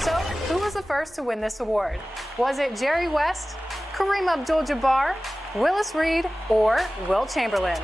So, who was the first to win this award? Was it Jerry West, Kareem Abdul-Jabbar, Willis Reed, or Wilt Chamberlain?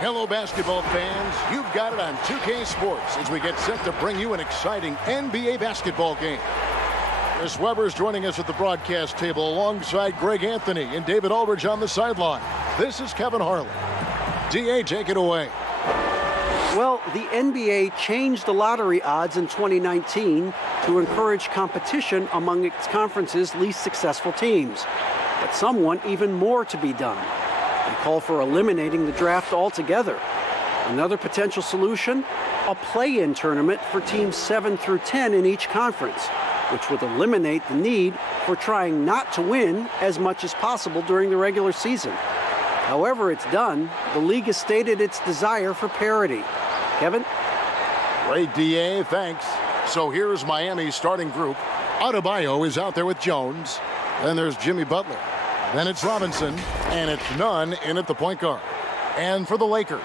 Hello, basketball fans. You've got it on 2K Sports as we get set to bring you an exciting NBA basketball game. Chris Webber is joining us at the broadcast table alongside Greg Anthony and David Aldridge on the sideline. This is Kevin Harlan. DA, take it away. Well, the NBA changed the lottery odds in 2019 to encourage competition among its conference's least successful teams. But some want even more to be done. They call for eliminating the draft altogether. Another potential solution? A play-in tournament for teams 7 through 10 in each conference, which would eliminate the need for trying not to win as much as possible during the regular season. However it's done, the league has stated its desire for parity. Kevin? Great, DA. Thanks. So here's Miami's starting group. Adebayo is out there with Jones. Then there's Jimmy Butler. Then it's Robinson. And it's Nunn in at the point guard. And for the Lakers,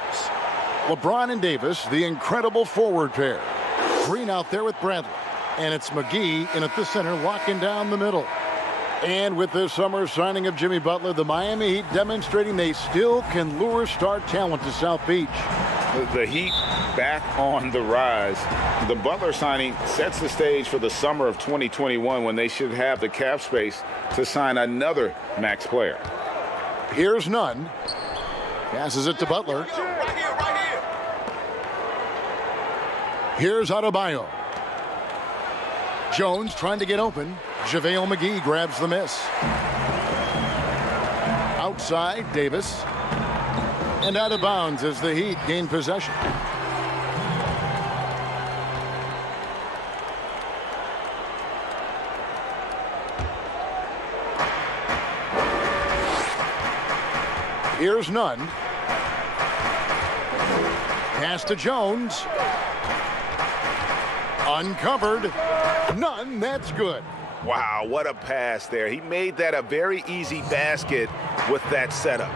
LeBron and Davis, the incredible forward pair. Green out there with Bradley. And it's McGee in at the center, locking down the middle. And with this summer signing of Jimmy Butler, the Miami Heat demonstrating they still can lure star talent to South Beach. The Heat back on the rise. The Butler signing sets the stage for the summer of 2021 when they should have the cap space to sign another max player. Here's Nunn. Passes it to Butler. Here's Adebayo. Jones trying to get open. JaVale McGee grabs the miss. Outside, Davis. And out of bounds as the Heat gain possession. Here's Nunn. Pass to Jones. Uncovered. Nunn, that's good. Wow, what a pass there. He made that a very easy basket with that setup.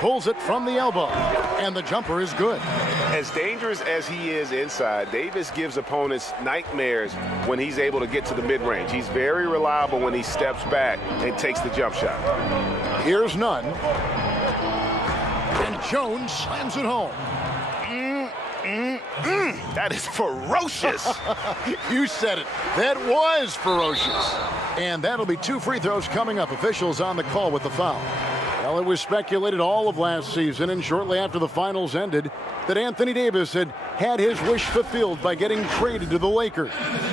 Pulls it from the elbow, and the jumper is good. As dangerous as he is inside, Davis gives opponents nightmares when he's able to get to the mid-range. He's very reliable when he steps back and takes the jump shot. Here's Nunn. And Jones slams it home. That is ferocious. You said it. That was ferocious. And that'll be 2 free throws coming up. Officials on the call with the foul. Well, it was speculated all of last season and shortly after the finals ended that Anthony Davis had his wish fulfilled by getting traded to the Lakers.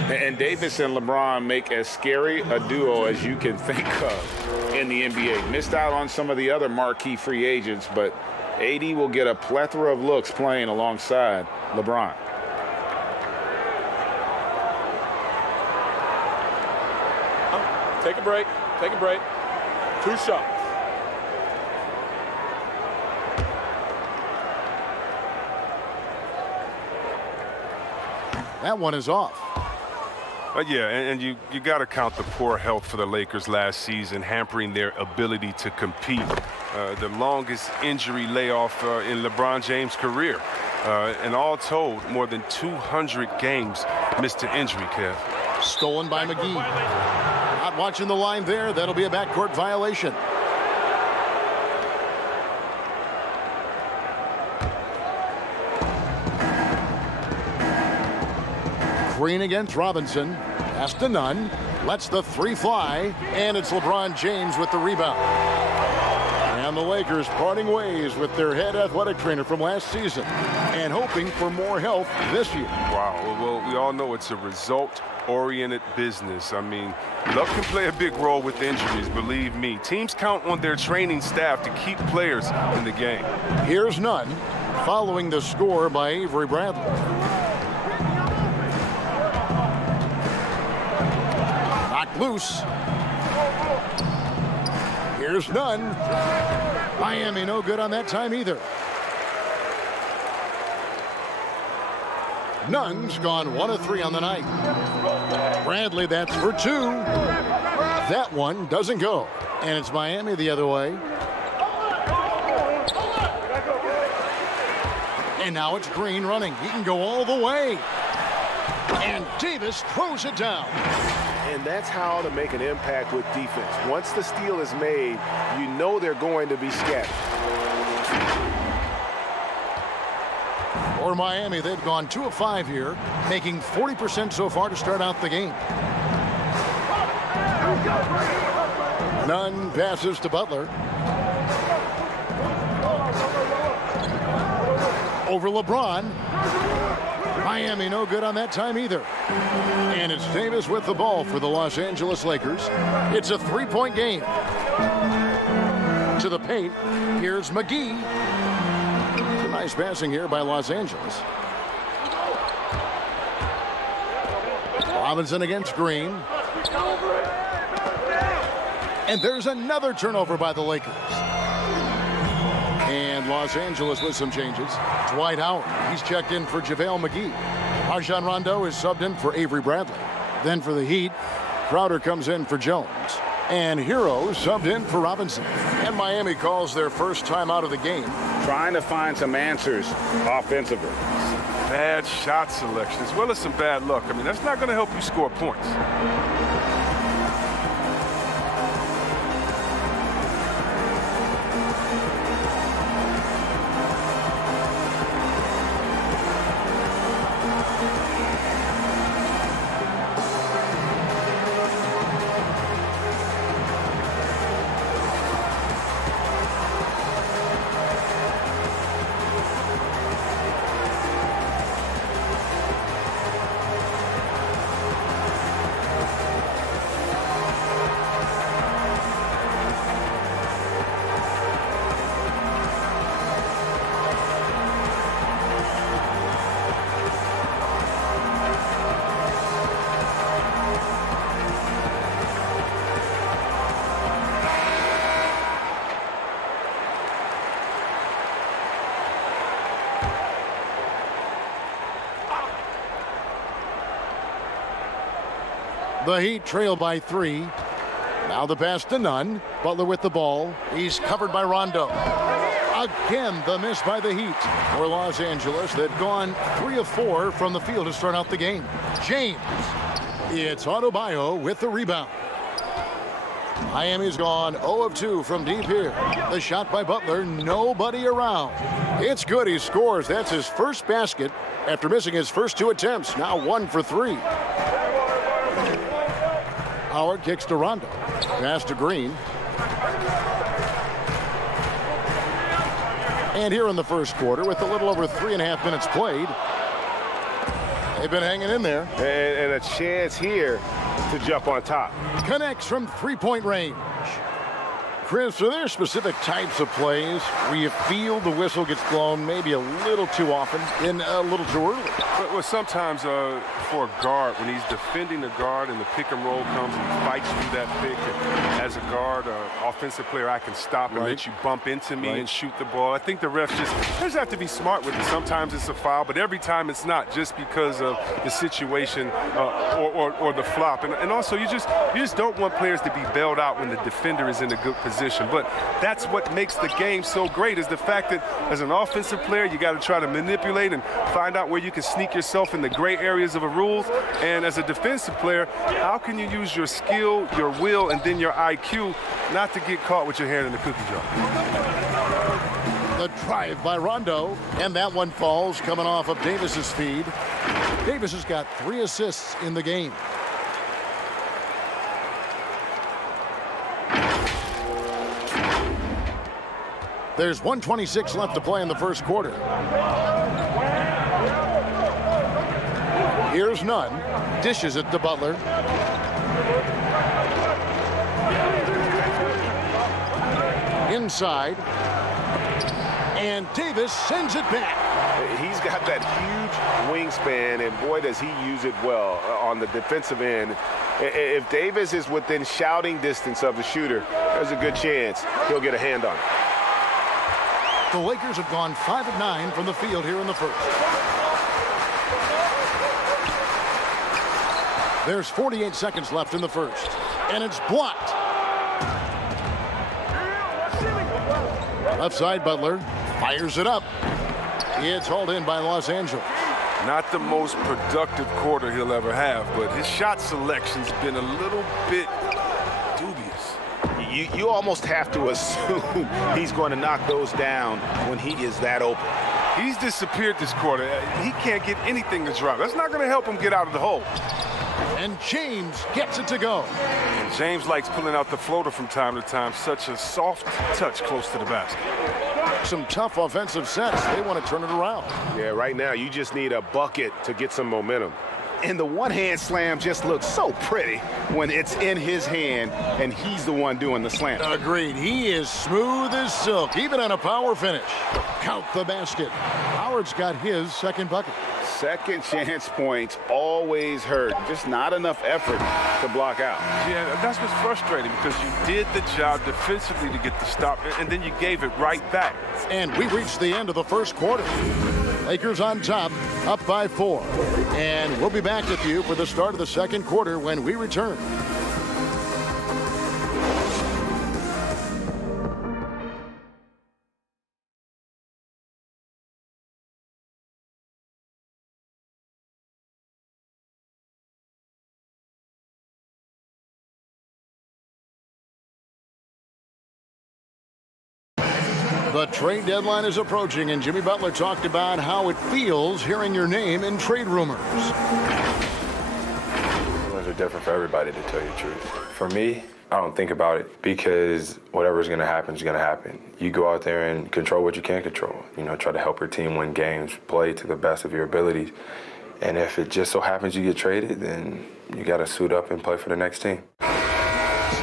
And Davis and LeBron make as scary a duo as you can think of in the NBA. Missed out on some of the other marquee free agents, but AD will get a plethora of looks playing alongside LeBron. Take a break. Take a break. 2 shots. That one is off. Yeah, and you got to count the poor health for the Lakers last season, hampering their ability to compete. The longest injury layoff in LeBron James' career. And all told, more than 200 games missed to injury, Kev. Stolen by McGee. Not watching the line there. That'll be a backcourt violation. Green against Robinson. Pass to Nunn. Lets the 3 fly. And it's LeBron James with the rebound. And the Lakers parting ways with their head athletic trainer from last season and hoping for more health this year. Wow. Well, we all know it's a result-oriented business. I mean, luck can play a big role with injuries, believe me. Teams count on their training staff to keep players in the game. Here's Nunn following the score by Avery Bradley. Loose. Here's Nunn. Miami no good on that time either. Nunn's gone 1 of 3 on the night. Bradley, that's for 2. That one doesn't go. And it's Miami the other way. And now it's Green running. He can go all the way. And Davis throws it down. And that's how to make an impact with defense. Once the steal is made, you know they're going to be scattered. For Miami, they've gone 2 of 5 here, making 40% so far to start out the game. Nunn passes to Butler. Over LeBron. Miami no good on that time either. And it's Davis with the ball for the Los Angeles Lakers. It's a 3-point game. To the paint. Here's McGee. Some nice passing here by Los Angeles. Robinson against Green. And there's another turnover by the Lakers. And And Los Angeles with some changes. Dwight Howard, he's checked in for JaVale McGee. Rajon Rondo is subbed in for Avery Bradley. Then for the Heat, Crowder comes in for Jones. And Hero subbed in for Robinson. And Miami calls their first time out of the game. Trying to find some answers offensively. Bad shot selection as well as some bad luck. I mean, that's not going to help you score points. The Heat trail by 3. Now the pass to Nunn. Butler with the ball. He's covered by Rondo. Again, the miss by the Heat. For Los Angeles, they've gone 3 of 4 from the field to start out the game. James. It's Adebayo with the rebound. Miami's gone 0 of 2 from deep here. The shot by Butler, nobody around. It's good, he scores. That's his first basket after missing his first 2 attempts. Now 1 for 3. Howard kicks to Rondo. Pass to Green. And here in the first quarter, with a little over 3.5 minutes played, they've been hanging in there. And a chance here to jump on top. Connects from three-point range. Chris, are there specific types of plays where you feel the whistle gets blown maybe a little too often and a little too early? Well, sometimes for a guard, when he's defending the guard and the pick and roll comes and he fights through that pick, and as a guard, offensive player, I can stop and let you bump into me and shoot the ball. I think the refs just have to be smart with it. Sometimes it's a foul, but every time it's not, just because of the situation or the flop. And also, you just don't want players to be bailed out when the defender is in a good position. But that's what makes the game so great, is the fact that as an offensive player, you got to try to manipulate and find out where you can sneak yourself in the gray areas of the rules. And as a defensive player, how can you use your skill, your will, and then your IQ not to get caught with your hand in the cookie jar? The drive by Rondo, and that one falls coming off of Davis's feed. Davis has got 3 assists in the game. There's 1:26 left to play in the first quarter. Here's Nunn. Dishes it to Butler. Inside. And Davis sends it back. He's got that huge wingspan, and boy, does he use it well on the defensive end. If Davis is within shouting distance of the shooter, there's a good chance he'll get a hand on it. The Lakers have gone 5 of 9 from the field here in the first. There's 48 seconds left in the first, and it's blocked. Left side, Butler fires it up. It's hauled in by Los Angeles. Not the most productive quarter he'll ever have, but his shot selection's been a little bit dubious. You almost have to assume he's going to knock those down when he is that open. He's disappeared this quarter. He can't get anything to drop. That's not going to help him get out of the hole. And James gets it to go. And James likes pulling out the floater from time to time. Such a soft touch close to the basket. Some tough offensive sets. They want to turn it around. Yeah, right now you just need a bucket to get some momentum. And the one-hand slam just looks so pretty when it's in his hand and he's the one doing the slam. Agreed. He is smooth as silk, even on a power finish. Count the basket. Howard's got his second bucket. second chance points always hurt. Just not enough effort to block out. Yeah, that's what's frustrating because you did the job defensively to get the stop, and then you gave it right back. And we reached the end of the first quarter. Lakers on top, up by 4. And we'll be back with you for the start of the second quarter when we return. The trade deadline is approaching, and Jimmy Butler talked about how it feels hearing your name in trade rumors. Rumors are different for everybody, to tell you the truth. For me, I don't think about it because whatever's going to happen is going to happen. You go out there and control what you can control. You know, try to help your team win games, play to the best of your abilities. And if it just so happens you get traded, then you got to suit up and play for the next team.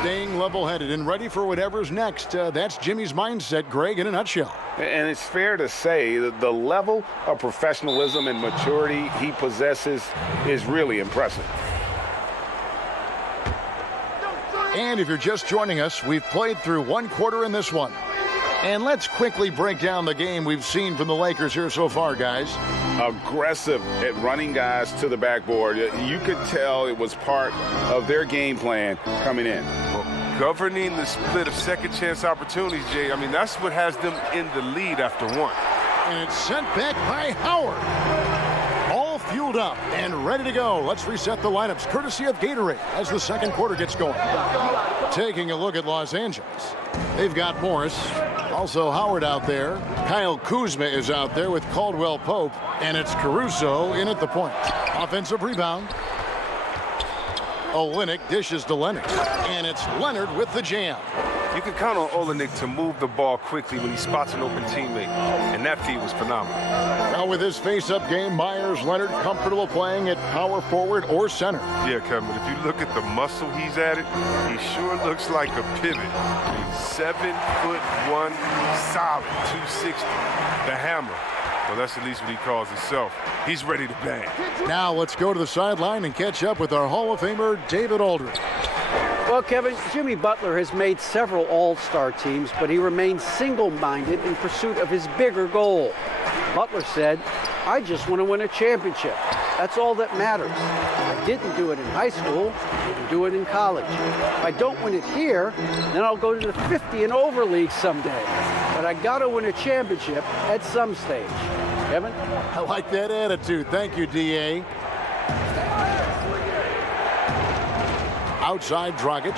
Staying level-headed and ready for whatever's next. That's Jimmy's mindset, Greg, in a nutshell. And it's fair to say that the level of professionalism and maturity he possesses is really impressive. And if you're just joining us, we've played through one quarter in this one. And let's quickly break down the game we've seen from the Lakers here so far, guys. Aggressive at running guys to the backboard. You could tell it was part of their game plan coming in. Well, governing the split of second chance opportunities, Jay, I mean, that's what has them in the lead after one. And it's sent back by Howard. All fueled up and ready to go. Let's reset the lineups courtesy of Gatorade as the second quarter gets going. Taking a look at Los Angeles. They've got Morris. Also Howard out there. Kyle Kuzma is out there with Caldwell Pope. And it's Caruso in at the point. Offensive rebound. Olynyk dishes to Leonard. And it's Leonard with the jam. You can count on Olynyk to move the ball quickly when he spots an open teammate. And that feed was phenomenal. Now with his face-up game, Myers Leonard comfortable playing at power forward or center. Yeah, Kevin, but if you look at the muscle he's added, he sure looks like a pivot. He's 7'1", solid, 260. The hammer. Well, that's at least what he calls himself. He's ready to bang. Now let's go to the sideline and catch up with our Hall of Famer, David Aldridge. Well, Kevin, Jimmy Butler has made several all-star teams, but he remains single-minded in pursuit of his bigger goal. Butler said, "I just want to win a championship. That's all that matters. I didn't do it in high school, didn't do it in college. If I don't win it here, then I'll go to the 50 and over league someday. But I got to win a championship at some stage." Kevin? I like that attitude. Thank you, D.A. Outside Dragic.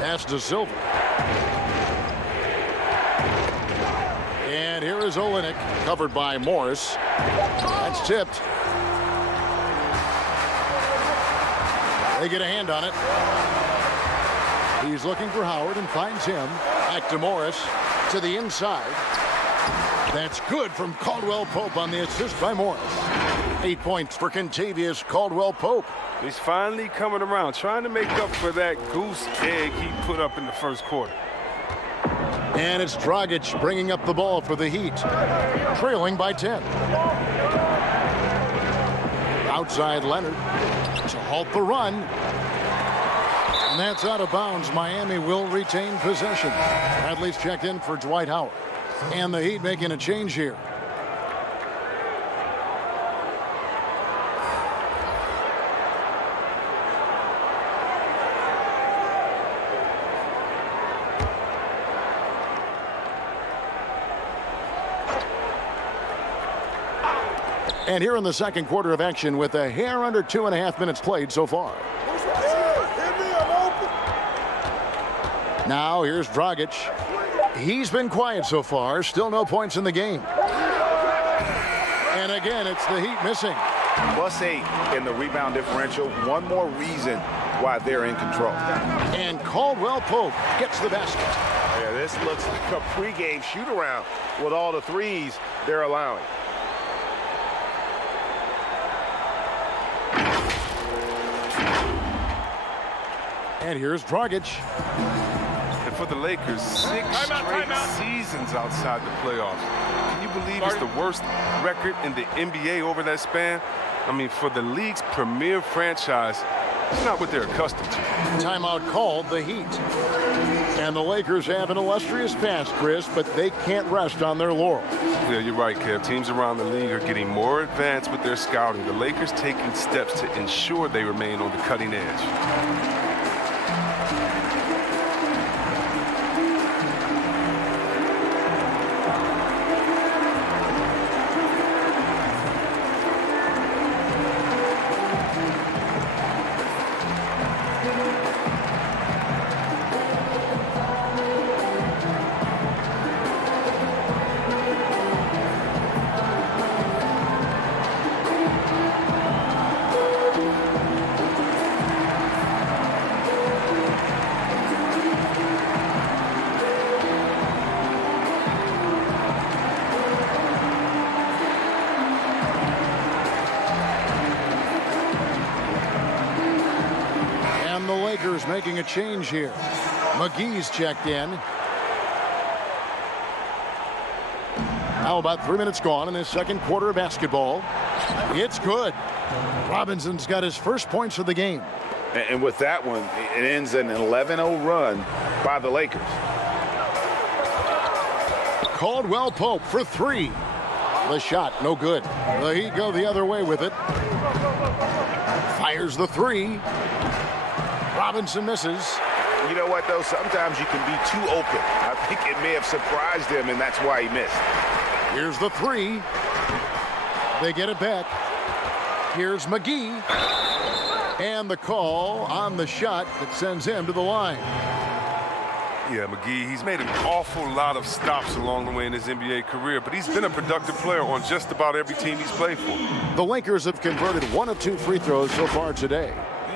Pass to Silver. And here is Olynyk, covered by Morris. That's tipped. They get a hand on it. He's looking for Howard and finds him. Back to Morris, to the inside. That's good from Caldwell Pope on the assist by Morris. 8 points for Kentavious Caldwell Pope. He's finally coming around, trying to make up for that goose egg he put up in the first quarter. And it's Dragic bringing up the ball for the Heat, trailing by 10. Outside Leonard to halt the run. And that's out of bounds. Miami will retain possession. Bradley's checked in for Dwight Howard. And the Heat making a change here. And here in the second quarter of action with a hair under 2.5 minutes played so far. Now here's Dragic. He's been quiet so far. Still no points in the game. And again, it's the Heat missing. +8 in the rebound differential. One more reason why they're in control. And Caldwell Pope gets the basket. Yeah, this looks like a pregame shoot-around with all the threes they're allowing. And here's Dragic. If for the Lakers, 6 straight seasons outside the playoffs. Can you believe it's the worst record in the NBA over that span? I mean, for the league's premier franchise, it's not what they're accustomed to. Timeout called the Heat. And the Lakers have an illustrious past, Chris, but they can't rest on their laurels. Yeah, you're right, Kev. Teams around the league are getting more advanced with their scouting. The Lakers taking steps to ensure they remain on the cutting edge. Lakers making a change here. McGee's checked in. Now about 3 minutes gone in this second quarter of basketball. It's good. Robinson's got his first points of the game. And with that one, it ends an 11-0 run by the Lakers. Caldwell Pope for three. The shot, no good. The Heat go the other way with it. Fires the three. Robinson misses. You know what, though? Sometimes you can be too open. I think it may have surprised him, and that's why he missed. Here's the three. They get it back. Here's McGee. And the call on the shot that sends him to the line. Yeah, McGee, he's made an awful lot of stops along the way in his NBA career, but he's been a productive player on just about every team he's played for. The Lakers have converted 1 of 2 free throws so far today.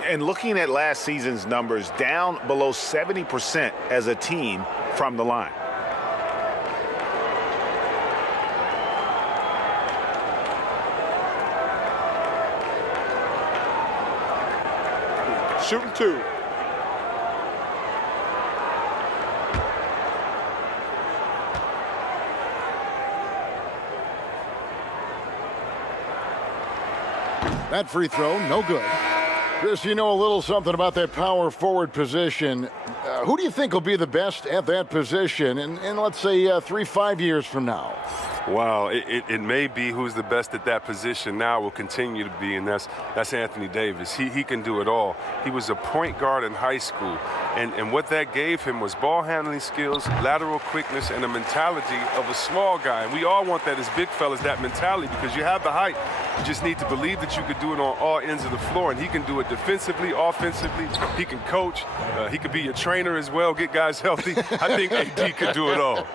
And looking at last season's numbers, down below 70% as a team from the line. Shooting two. That free throw, no good. Chris, you know a little something about that power forward position. Who do you think will be the best at that position in let's say 3-5 years from now? Wow, it may be who's the best at that position now will continue to be, and that's Anthony Davis. He can do it all. He was a point guard in high school, and what that gave him was ball handling skills, lateral quickness, and a mentality of a small guy. And we all want that as big fellas, that mentality, because you have the height. You just need to believe that you could do it on all ends of the floor, and he can do it defensively, offensively. He can coach. He could be your trainer as well, get guys healthy. I think AD could do it all.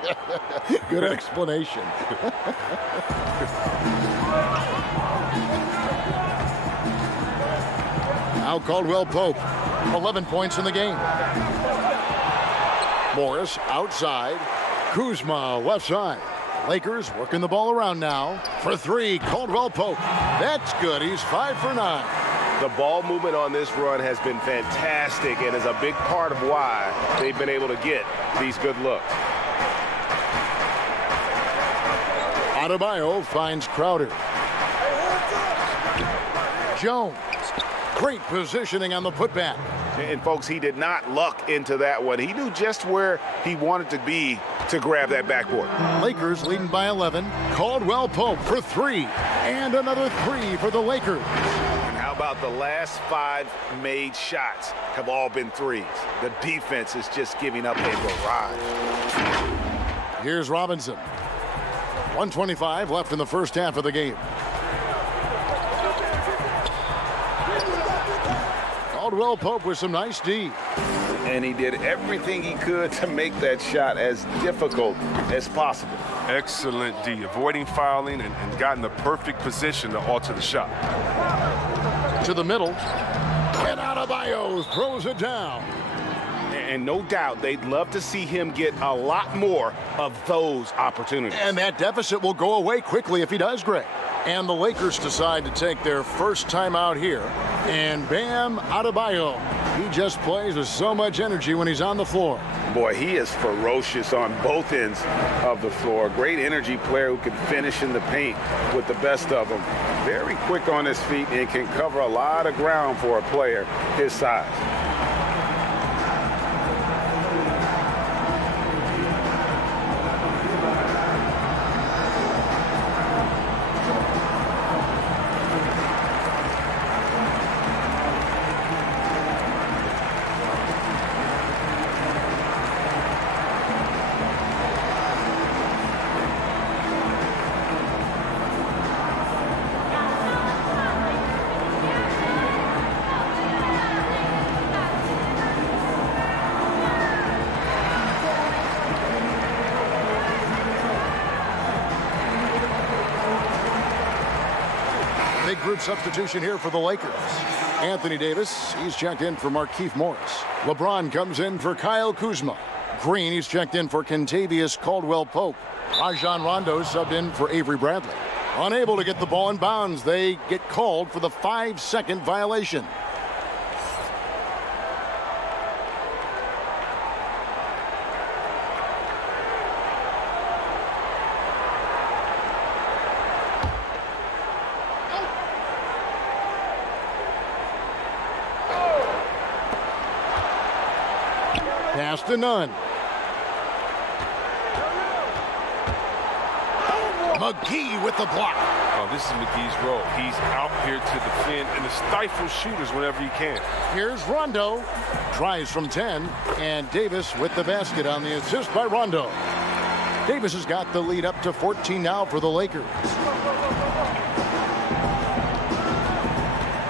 Good explanation. Now Caldwell Pope, 11 points in the game. Morris outside. Kuzma left side. Lakers working the ball around now. For three, Caldwell Pope. That's good. He's 5 for 9. The ball movement on this run has been fantastic and is a big part of why they've been able to get these good looks. Adebayo finds Crowder. Jones. Great positioning on the putback. And, folks, he did not luck into that one. He knew just where he wanted to be to grab that backboard. Lakers leading by 11. Caldwell Pope for three. And another three for the Lakers. And how about the last 5 made shots have all been threes? The defense is just giving up a barrage. Here's Robinson. 1:25 left in the first half of the game. Caldwell Pope with some nice D. And he did everything he could to make that shot as difficult as possible. Excellent D, avoiding fouling and got in the perfect position to alter the shot. To the middle. And Adebayo throws it down. And no doubt they'd love to see him get a lot more of those opportunities. And that deficit will go away quickly if he does, Greg. And the Lakers decide to take their first time out here. And Bam Adebayo, he just plays with so much energy when he's on the floor. Boy, he is ferocious on both ends of the floor. Great energy player who can finish in the paint with the best of them. Very quick on his feet and can cover a lot of ground for a player his size. Big group substitution here for the Lakers. Anthony Davis, he's checked in for Markieff Morris. LeBron comes in for Kyle Kuzma. Green, he's checked in for Kentavious Caldwell-Pope. Rajon Rondo subbed in for Avery Bradley. Unable to get the ball in bounds, they get called for the 5-second violation. Pass to Nunn. McGee with the block. Oh, this is McGee's role. He's out here to defend and to stifle shooters whenever he can. Here's Rondo. Tries from 10. And Davis with the basket on the assist by Rondo. Davis has got the lead up to 14 now for the Lakers.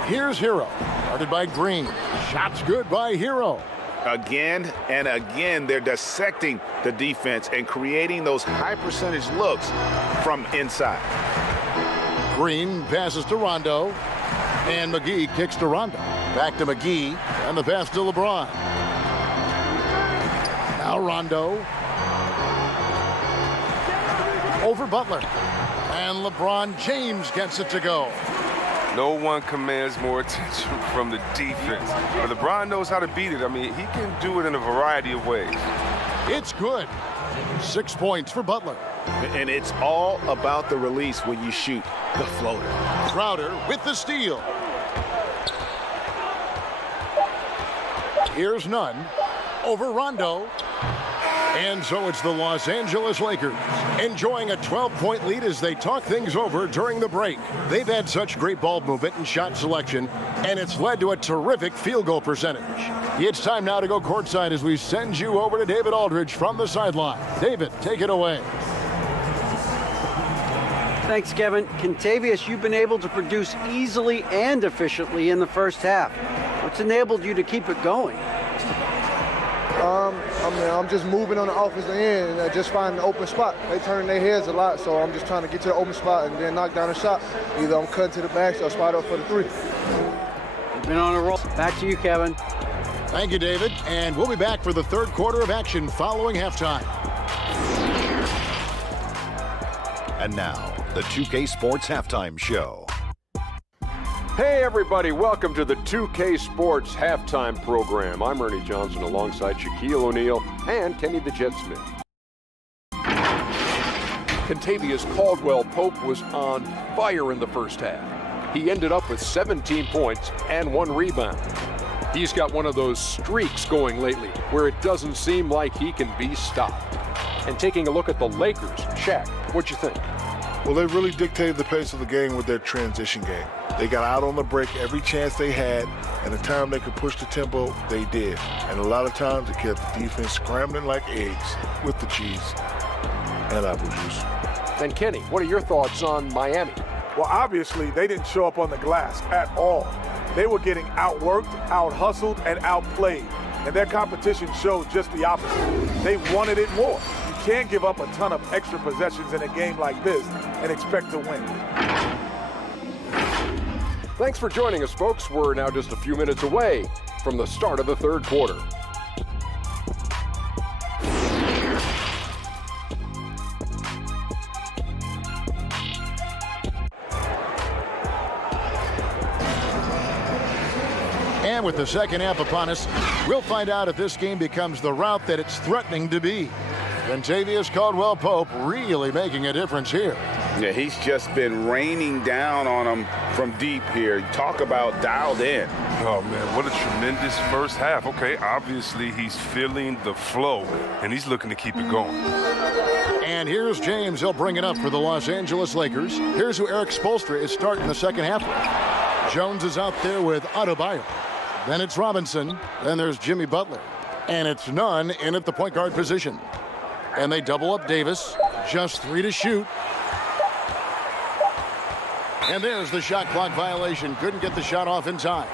Here's Hero. Guarded by Green. Shots good by Hero. Again and again, they're dissecting the defense and creating those high percentage looks from inside. Green passes to Rondo, and McGee kicks to Rondo. Back to McGee, and the pass to LeBron. Now Rondo. Over Butler. And LeBron James gets it to go. No one commands more attention from the defense. But LeBron knows how to beat it. I mean, he can do it in a variety of ways. It's good. 6 points for Butler. And it's all about the release when you shoot the floater. Crowder with the steal. Here's Nunn. Over Rondo. And so it's the Los Angeles Lakers enjoying a 12-point lead as they talk things over during the break. They've had such great ball movement and shot selection, and it's led to a terrific field goal percentage. It's time now to go courtside as we send you over to David Aldridge from the sideline. David, take it away. Thanks, Kevin. Kentavious, you've been able to produce easily and efficiently in the first half. What's enabled you to keep it going? I'm just moving on the offensive end and I just find an open spot. They turn their heads a lot, so I'm just trying to get to the open spot and then knock down a shot. Either I'm cutting to the back or spot up for the three. You've been on a roll. Back to you, Kevin. Thank you, David. And we'll be back for the third quarter of action following halftime. And now, the 2K Sports Halftime Show. Hey everybody, welcome to the 2K Sports Halftime Program. I'm Ernie Johnson alongside Shaquille O'Neal and Kenny the Jet Smith. Kentavious Caldwell-Pope was on fire in the first half. He ended up with 17 points and 1 rebound. He's got one of those streaks going lately where it doesn't seem like he can be stopped. And taking a look at the Lakers, Shaq, what'd you think? Well, they really dictated the pace of the game with their transition game. They got out on the break every chance they had, and the time they could push the tempo, they did. And a lot of times it kept the defense scrambling like eggs with the cheese and apple juice. And Kenny, what are your thoughts on Miami? Well, obviously, they didn't show up on the glass at all. They were getting outworked, out-hustled, and outplayed. And their competition showed just the opposite. They wanted it more. You can't give up a ton of extra possessions in a game like this and expect to win. Thanks for joining us, folks. We're now just a few minutes away from the start of the third quarter. And with the second half upon us, we'll find out if this game becomes the route that it's threatening to be. Kentavious Caldwell-Pope really making a difference here. Yeah, he's just been raining down on them from deep here. Talk about dialed in. Oh, man, what a tremendous first half. Okay, obviously he's feeling the flow, and he's looking to keep it going. And here's James. He'll bring it up for the Los Angeles Lakers. Here's who Eric Spoelstra is starting the second half. Jones is out there with Adebayo. Then it's Robinson. Then there's Jimmy Butler. And it's Nunn in at the point guard position. And they double up Davis. Just 3 to shoot. And there's the shot clock violation. Couldn't get the shot off in time.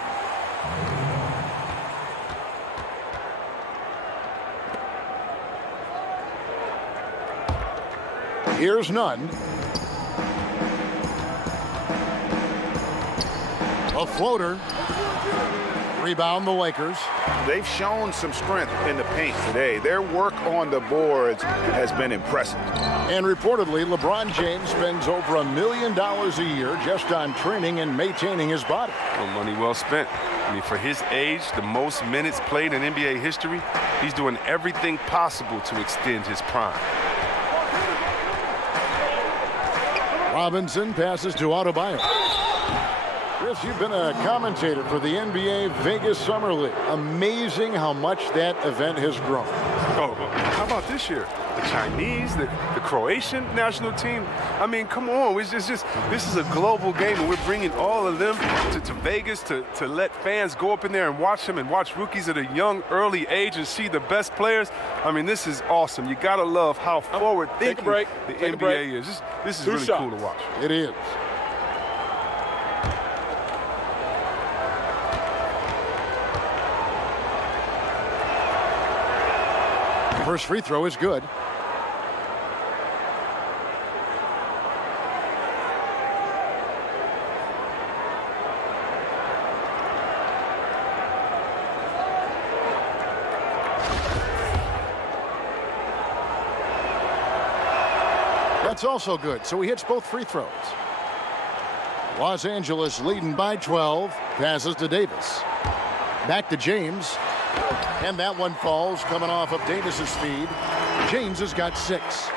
Here's Nunn. A floater. Rebound the Lakers. They've shown some strength in the paint today. Their work on the boards has been impressive. And reportedly, LeBron James spends over $1 million a year just on training and maintaining his body. Well, money well spent. I mean, for his age, the most minutes played in NBA history, he's doing everything possible to extend his prime. Robinson passes to Adebayo. Chris, you've been a commentator for the NBA Vegas Summer League. Amazing how much that event has grown. Oh, how about this year? The Chinese, the Croatian national team. I mean, come on. It's just this is a global game, and we're bringing all of them to Vegas to let fans go up in there and watch them and watch rookies at a young, early age and see the best players. I mean, this is awesome. You got to love how forward-thinking the NBA is. This is really cool to watch. It is. First free throw is good. That's also good. So he hits both free throws. Los Angeles leading by 12. Passes to Davis. Back to James. And that one falls, coming off of Davis's feed. James has got 6.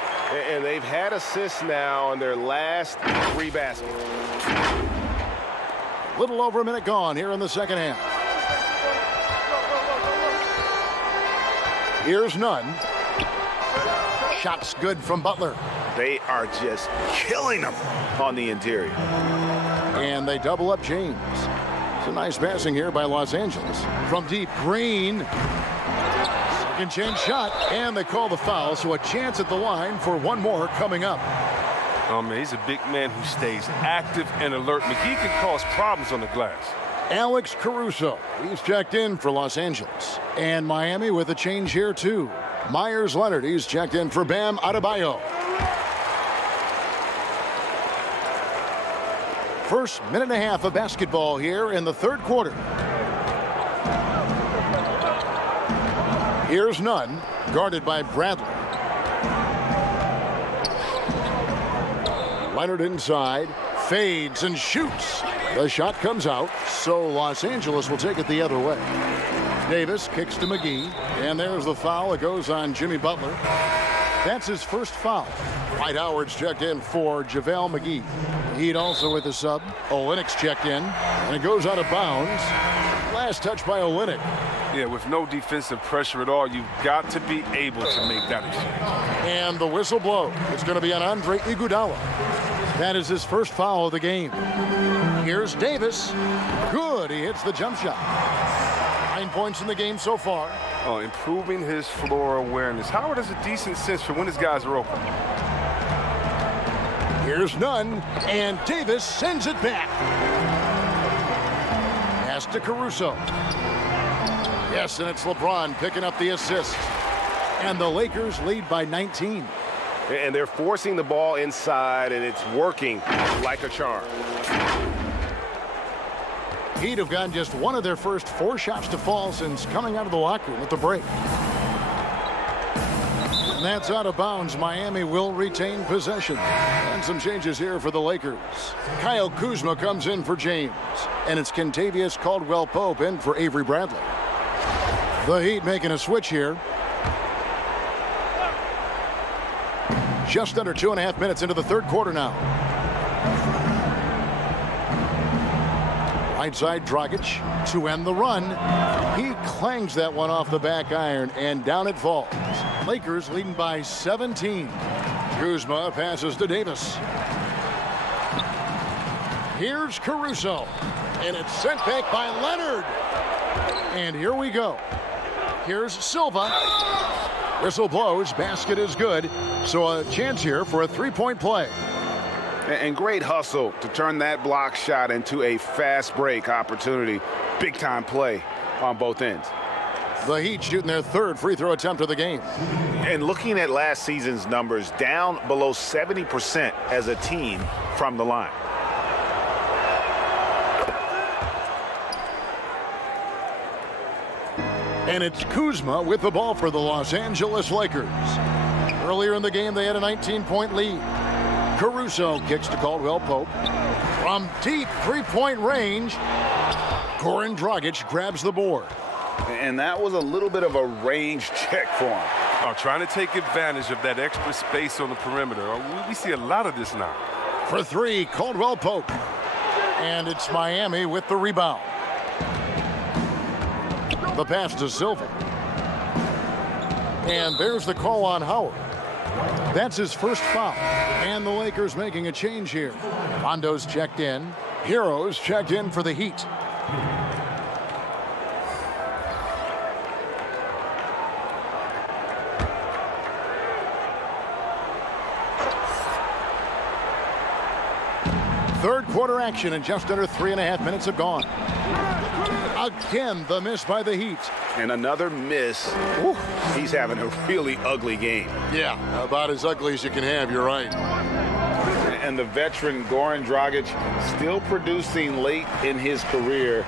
And they've had assists now on their last 3 baskets. Little over a minute gone here in the second half. Here's Nunn. Shots good from Butler. They are just killing them on the interior. And they double up James. It's a nice passing here by Los Angeles. From deep, Green. Second chance shot, and they call the foul, so a chance at the line for one more coming up. Oh, man, he's a big man who stays active and alert. McGee can cause problems on the glass. Alex Caruso, he's checked in for Los Angeles. And Miami with a change here, too. Myers Leonard, he's checked in for Bam Adebayo. First minute and a half of basketball here in the third quarter. Here's Nunn, guarded by Bradley. Leonard inside, fades and shoots. The shot comes out, so Los Angeles will take it the other way. Davis kicks to McGee, and there's the foul. It goes on Jimmy Butler. That's his first foul. Dwight Howard's checked in for JaVale McGee. Heat also with the sub. Olynyk's checked in, and it goes out of bounds. Last touch by Olynyk. Yeah, with no defensive pressure at all, you've got to be able to make that exchange. And the whistle blows. It's going to be on Andre Iguodala. That is his first foul of the game. Here's Davis. Good. He hits the jump shot. 9 points in the game so far. Oh, improving his floor awareness. Howard has a decent sense for when his guys are open. Here's Nunn, and Davis sends it back. Pass to Caruso. Yes, and it's LeBron picking up the assist. And the Lakers lead by 19. And they're forcing the ball inside, and it's working like a charm. Heat have gotten just one of their first 4 shots to fall since coming out of the locker room at the break. And that's out of bounds. Miami will retain possession. And some changes here for the Lakers. Kyle Kuzma comes in for James. And it's Kentavious Caldwell-Pope in for Avery Bradley. The Heat making a switch here. Just under 2.5 minutes into the third quarter now. Right side, Dragic to end the run. He clangs that one off the back iron, and down it falls. Lakers leading by 17. Kuzma passes to Davis. Here's Caruso, and it's sent back by Leonard. And here we go. Here's Silva. Whistle blows, basket is good. So a chance here for a three-point play. And great hustle to turn that block shot into a fast break opportunity. Big time play on both ends. The Heat shooting their third free throw attempt of the game. And looking at last season's numbers, down below 70% as a team from the line. And it's Kuzma with the ball for the Los Angeles Lakers. Earlier in the game, they had a 19-point lead. Caruso kicks to Caldwell-Pope. From deep three-point range, Goran Dragic grabs the board. And that was a little bit of a range check for him. Oh, trying to take advantage of that extra space on the perimeter. We see a lot of this now. For three, Caldwell-Pope. And it's Miami with the rebound. The pass to Silva. And there's the call on Howard. That's his first foul. And the Lakers making a change here. Rondo's checked in. Heroes checked in for the Heat. Third quarter action, and just under 3.5 minutes have gone. Again, the miss by the Heat. And another miss. Ooh, he's having a really ugly game. Yeah, about as ugly as you can have, you're right. And the veteran Goran Dragic still producing late in his career.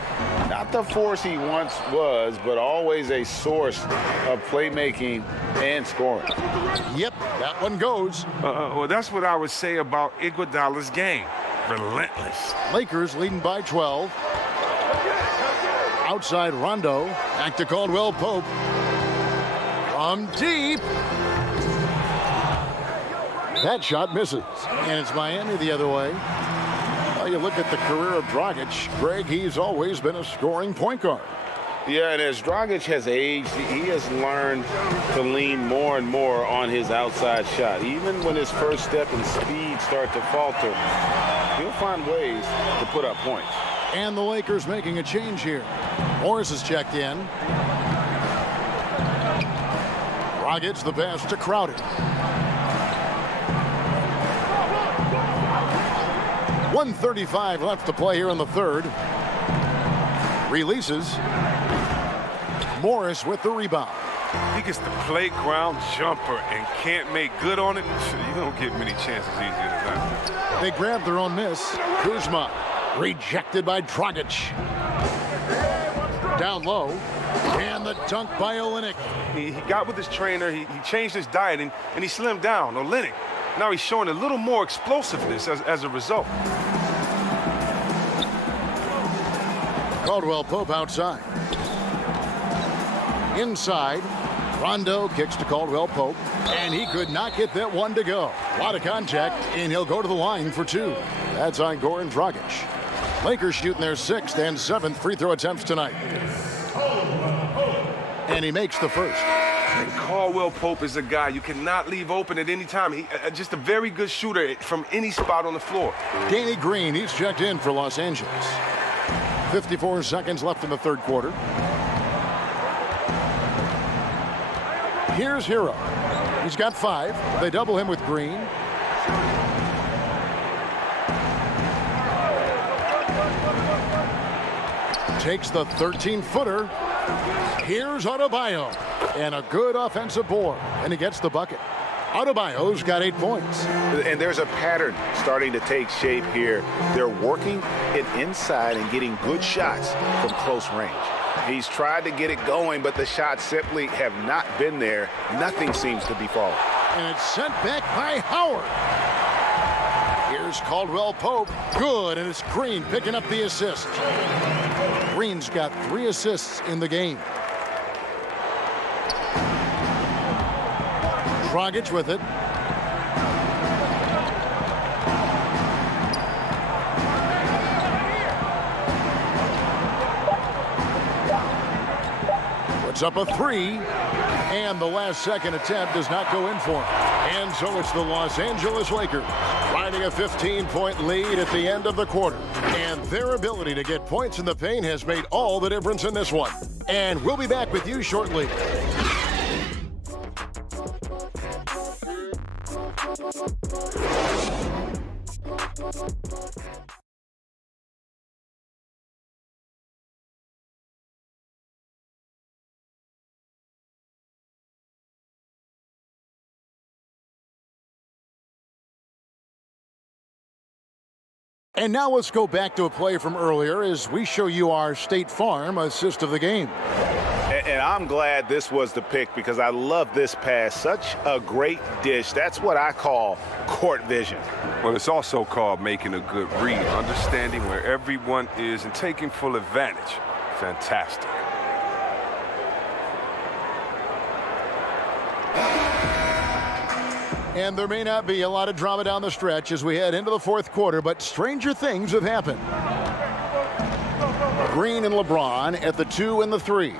Not the force he once was, but always a source of playmaking and scoring. Yep, that one goes. Well, that's what I would say about Iguodala's game. Relentless. Lakers leading by 12. Outside Rondo. Back to Caldwell-Pope. From deep. That shot misses. And it's Miami the other way. Well, you look at the career of Dragic. Greg, he's always been a scoring point guard. Yeah, and as Dragic has aged, he has learned to lean more and more on his outside shot. Even when his first step and speed start to falter, he'll find ways to put up points. And the Lakers making a change here. Morris is checked in. Dragic the pass to Crowder. 1:35 left to play here in the third. Releases. Morris with the rebound. He gets the playground jumper and can't make good on it. You don't get many chances easier than that. They grabbed their own miss. Kuzma rejected by Dragic. Down low. And the dunk by Olynyk. He got with his trainer. He changed his diet and he slimmed down. Olynyk. Now he's showing a little more explosiveness as a result. Caldwell-Pope outside. Inside. Rondo kicks to Caldwell-Pope. And he could not get that one to go. A lot of contact, and he'll go to the line for two. That's on Goran Dragic. Lakers shooting their 6th and 7th free throw attempts tonight. And he makes the first. And Caldwell-Pope is a guy you cannot leave open at any time. He just a very good shooter from any spot on the floor. Danny Green, he's checked in for Los Angeles. 54 seconds left in the third quarter. Here's Hero. He's got 5. They double him with Green. Takes the 13-footer. Here's Adebayo. And a good offensive board. And he gets the bucket. Adebayo's got 8 points. And there's a pattern starting to take shape here. They're working it inside and getting good shots from close range. He's tried to get it going, but the shots simply have not been there. Nothing seems to be falling. And it's sent back by Howard. Here's Caldwell Pope. Good, and it's Green picking up the assist. Green's got 3 assists in the game. Dragic with it. Puts up a 3. And the last second attempt does not go in for him. And so it's the Los Angeles Lakers riding a 15-point lead at the end of the quarter. And their ability to get points in the paint has made all the difference in this one. And we'll be back with you shortly. And now let's go back to a play from earlier as we show you our State Farm assist of the game. And I'm glad this was the pick because I love this pass. Such a great dish. That's what I call court vision. Well, it's also called making a good read, understanding where everyone is and taking full advantage. Fantastic. And there may not be a lot of drama down the stretch as we head into the fourth quarter, but stranger things have happened. Green and LeBron at the 2 and the 3.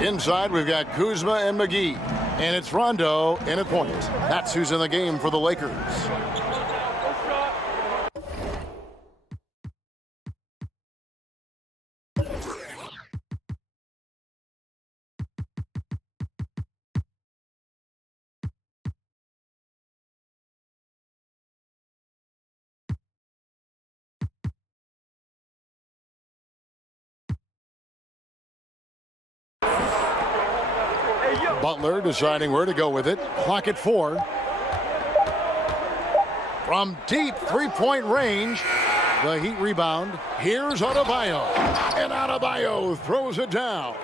Inside, we've got Kuzma and McGee. And it's Rondo in at point. That's who's in the game for the Lakers. Butler deciding where to go with it. Clock at 4. From deep three-point range, the Heat rebound. Here's Adebayo. And Adebayo throws it down.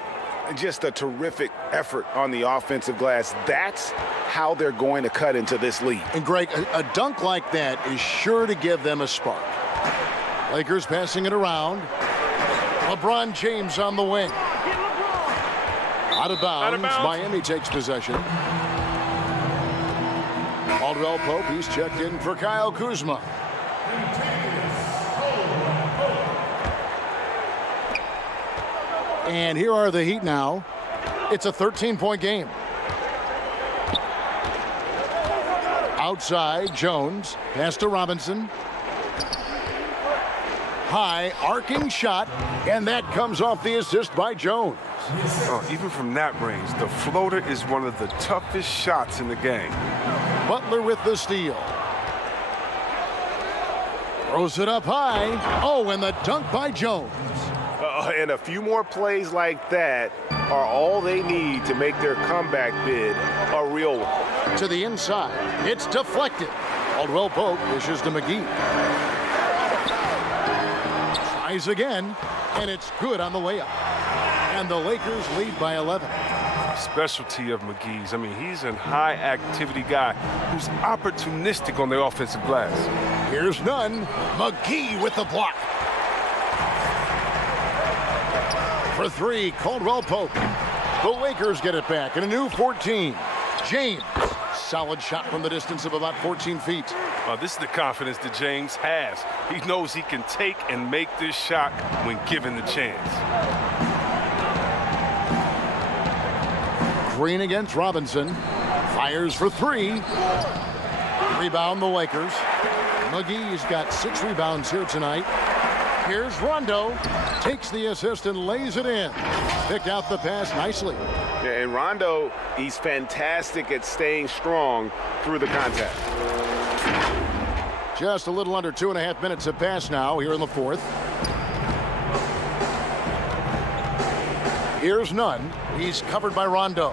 Just a terrific effort on the offensive glass. That's how they're going to cut into this lead. And Greg, a dunk like that is sure to give them a spark. Lakers passing it around. LeBron James on the wing. Out of bounds. Miami takes possession. Caldwell Pope, he's checked in for Kyle Kuzma. And here are the Heat now. It's a 13-point game. Outside, Jones. Pass to Robinson. High, arcing shot, and that comes off the assist by Jones. Oh, even from that range, the floater is one of the toughest shots in the game. Butler with the steal. Throws it up high. Oh, and the dunk by Jones. And a few more plays like that are all they need to make their comeback bid a real one. To the inside. It's deflected. Caldwell Pope dishes to McGee. Tries again, and it's good on the way up. And the Lakers lead by 11. Specialty of McGee's. I mean, he's a high-activity guy who's opportunistic on the offensive glass. Here's none. McGee with the block. For 3, Caldwell Pope. The Lakers get it back in a new 14. James. Solid shot from the distance of about 14 feet. This is the confidence that James has. He knows he can take and make this shot when given the chance. Green against Robinson. Fires for 3. Rebound the Lakers. McGee's got 6 rebounds here tonight. Here's Rondo. Takes the assist and lays it in. Picked out the pass nicely. Yeah, and Rondo, he's fantastic at staying strong through the contact. Just a little under 2.5 minutes have passed now here in the fourth. Here's Nunn. He's covered by Rondo.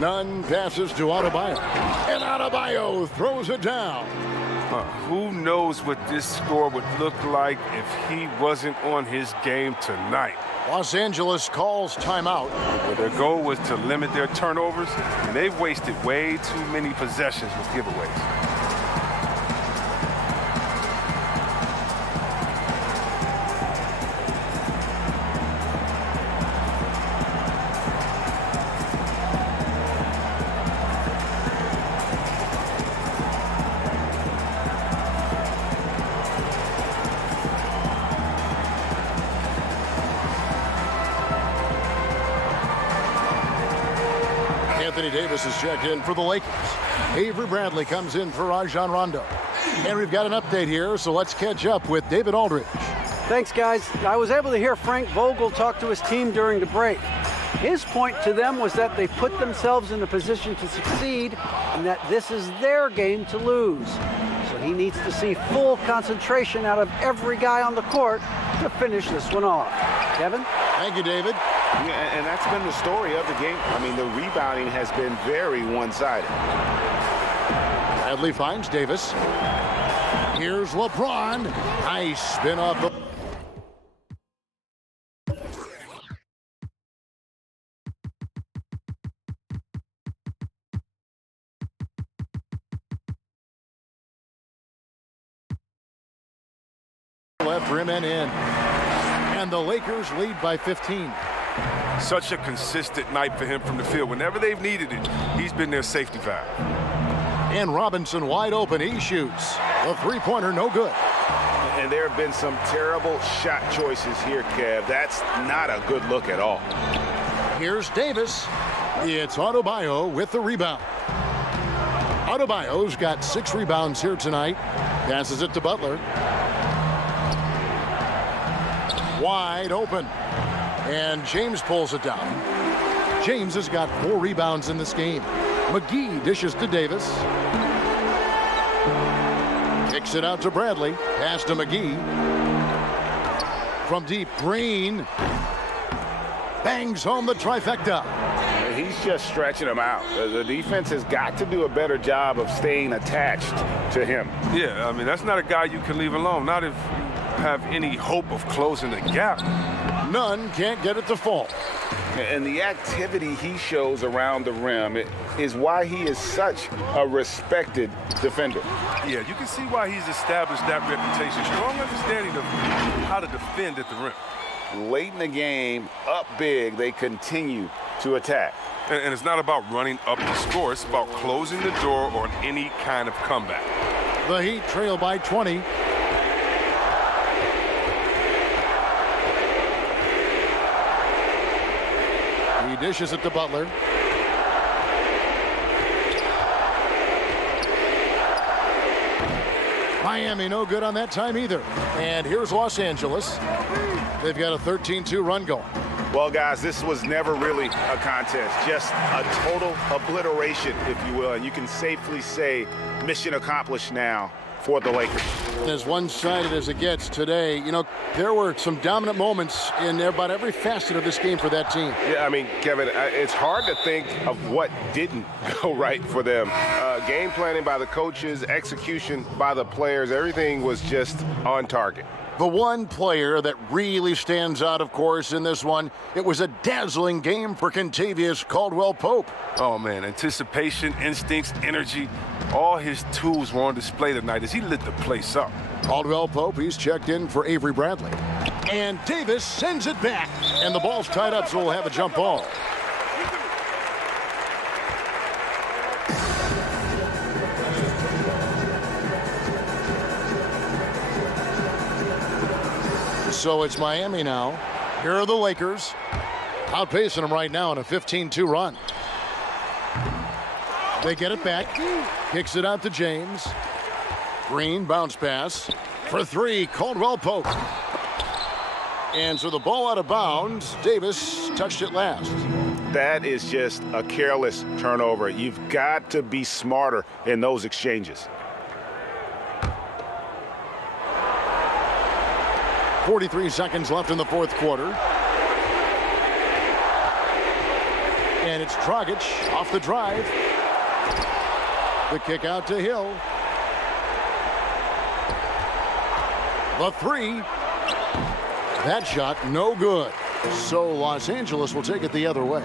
Nunn passes to Adebayo. And Adebayo throws it down. Who knows what this score would look like if he wasn't on his game tonight? Los Angeles calls timeout. But their goal was to limit their turnovers, and they've wasted way too many possessions with giveaways. Anthony Davis is checked in for the Lakers. Avery Bradley comes in for Rajon Rondo. And we've got an update here, so let's catch up with David Aldridge. Thanks, guys. I was able to hear Frank Vogel talk to his team during the break. His point to them was that they put themselves in a position to succeed and that this is their game to lose. So he needs to see full concentration out of every guy on the court to finish this one off. Kevin? Thank you, David. Yeah, and that's been the story of the game. I mean, the rebounding has been very one-sided. Bradley finds Davis. Here's LeBron. Nice spin off the... left rim and in. And the Lakers lead by 15. Such a consistent night for him from the field. Whenever they've needed it, he's been their safety valve. And Robinson wide open. He shoots. The three-pointer no good. And there have been some terrible shot choices here, Kev. That's not a good look at all. Here's Davis. It's Adebayo with the rebound. Adebayo's got 6 rebounds here tonight. Passes it to Butler. Wide open. And James pulls it down. James has got 4 rebounds in this game. McGee dishes to Davis. Kicks it out to Bradley. Pass to McGee. From deep, Green bangs home the trifecta. He's just stretching them out. The defense has got to do a better job of staying attached to him. Yeah, I mean, that's not a guy you can leave alone. Not if you have any hope of closing the gap. None can't get it to fall. And the activity he shows around the rim is why he is such a respected defender. Yeah, you can see why he's established that reputation. Strong understanding of how to defend at the rim. Late in the game, up big, they continue to attack. And it's not about running up the score. It's about closing the door on any kind of comeback. The Heat trail by 20. He dishes it to Butler. Miami no good on that time either. And here's Los Angeles. They've got a 13-2 run going. Well, guys, this was never really a contest, just a total obliteration, if you will. And you can safely say mission accomplished now for the Lakers. As one-sided as it gets today, you know, there were some dominant moments in about every facet of this game for that team. Yeah, I mean, Kevin, it's hard to think of what didn't go right for them. Game planning by the coaches, execution by the players, everything was just on target. The one player that really stands out, of course, in this one, it was a dazzling game for Kentavious Caldwell-Pope. Oh, man, anticipation, instincts, energy, all his tools were on display tonight as he lit the place up. Caldwell-Pope, he's checked in for Avery Bradley. And Davis sends it back, and the ball's tied up, so we'll have a jump ball. So it's Miami now. Here are the Lakers, outpacing them right now in a 15-2 run. They get it back, kicks it out to James. Green, bounce pass for 3, Caldwell-Pope. And so the ball out of bounds, Davis touched it last. That is just a careless turnover. You've got to be smarter in those exchanges. 43 seconds left in the fourth quarter. And it's Dragic off the drive. The kick out to Hill. The three. That shot, no good. So Los Angeles will take it the other way.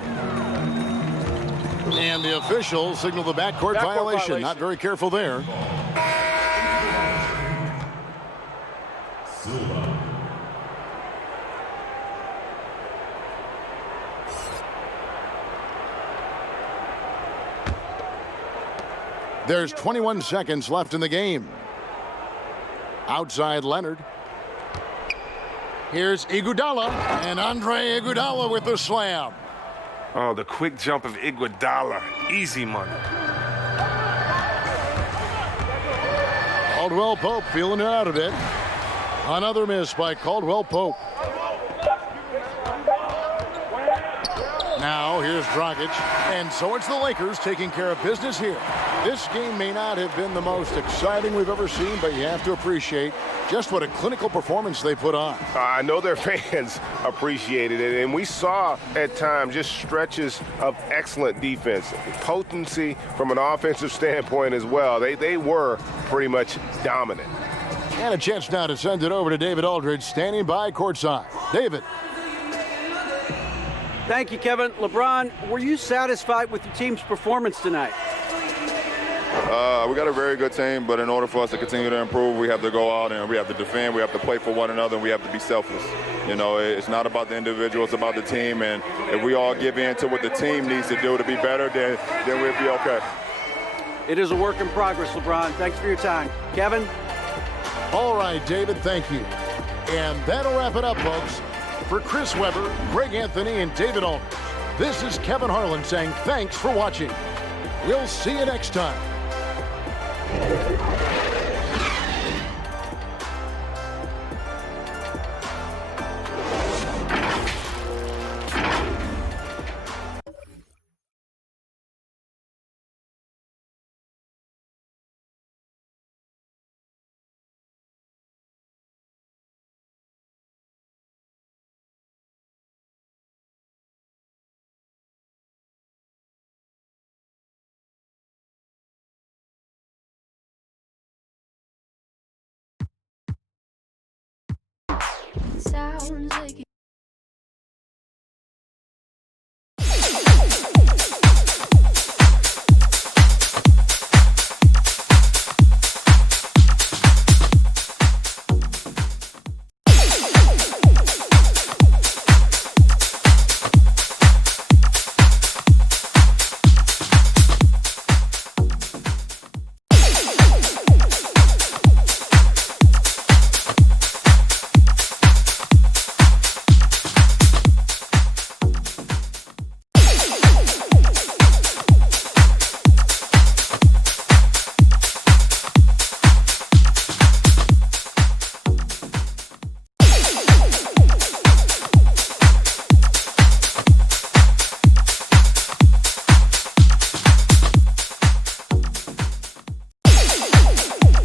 And the officials signal the backcourt violation. Not very careful there. There's 21 seconds left in the game. Outside Leonard. Here's Iguodala, and Andre Iguodala with the slam. Oh, the quick jump of Iguodala. Easy money. Caldwell Pope feeling it out a bit. Another miss by Caldwell Pope. Now here's Dragic, and so it's the Lakers taking care of business here. This game may not have been the most exciting we've ever seen, but you have to appreciate just what a clinical performance they put on. I know their fans appreciated it, and we saw at times just stretches of excellent defense, potency from an offensive standpoint as well. They were pretty much dominant. And a chance now to send it over to David Aldridge, standing by courtside. David. Thank you, Kevin. LeBron, were you satisfied with your team's performance tonight? We got a very good team, but in order for us to continue to improve, we have to go out and we have to defend, we have to play for one another, and we have to be selfless. You know, it's not about the individual, it's about the team, and if we all give in to what the team needs to do to be better, then we'll be okay. It is a work in progress, LeBron. Thanks for your time. Kevin? All right, David, thank you. And that'll wrap it up, folks. For Chris Webber, Greg Anthony, and David Aldridge, this is Kevin Harlan saying thanks for watching. We'll see you next time. Sounds like